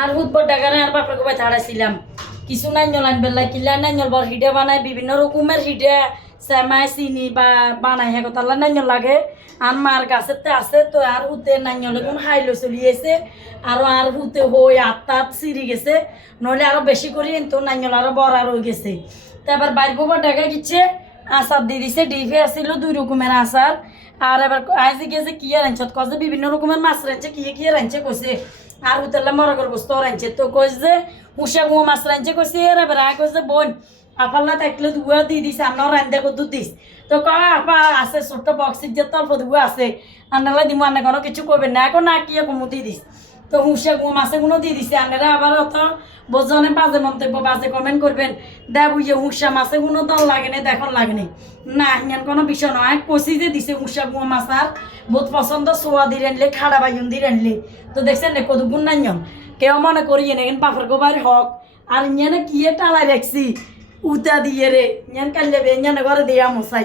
আর হুদবর ডাকারে আর বাপরে গোবাই ছাড়াইছিলাম কিছু নাইনল আনবেলা কিলা নাইনল বর হিডে বানাই বিভিন্ন রকমের হিডে সেমাই চিনি বা বানাই হে কথা নাইনল লাগে আর মার গাছেতে আছে তো আর হুতে নাইনলে কোন হাইলো চলিয়েছে আর হুতে হই আত্মাত চিরি গেছে নইলে আরো বেশি করি তো নাইনল আরো বড় রয়ে গেছে তারপর বাইর গোবর ডাকা গিচ্ছে আচার দিয়ে দিছে ডিফে আসছিল 2 রকমের আচার আর এবার আজ গেছে কি রাঁধছে কছে বিভিন্ন রকমের মাছ রাঁধছে কি রাঁধছে কইছে আর উতরলা মরগর গোস্ত রাঁধছে তো কইছে যে উষা গুয়া মাছ রাঁধছে কইছে এর এবার কইছে বোন আপাল্লা থাকলে দুয়া দিয়ে দিছে আপনার রাঁধতে কত দিস তো কয় আপা আছে ছোট্ট বক্সির যে তল্প দুয়া আছে আন্নালা দিব আন্না কোনো কিছু করবেন না এখন না কি কমু দিয়ে দিস তো হুঁসা গুয়া মাছে গুলো দিয়ে দিছে আপনারা আবার অত বোঝনে বাজে মন্তব্য বাজে কমেন্ট করবেন দেখ বুঝে হুঁসা মাছে কোনো দল লাগে না দেখুন লাগে না ইমান কোনো বিষয় নয় কষি যে দিছে হুঁসা গুয়া মাছ আর বহুত পছন্দ সোয়া দিয়ে রানলে খাড়া বাইন দিয়ে রানলে তো দেখছেন না কত গুণ নাই কেউ মনে করি এনে কিন্তু পাফর গোবার হক আর ইয়ে কি টালাই রাখছি উতা দিয়ে রে ইয়ান কাল যাবে ইয়ান ঘরে দিয়ে মশাই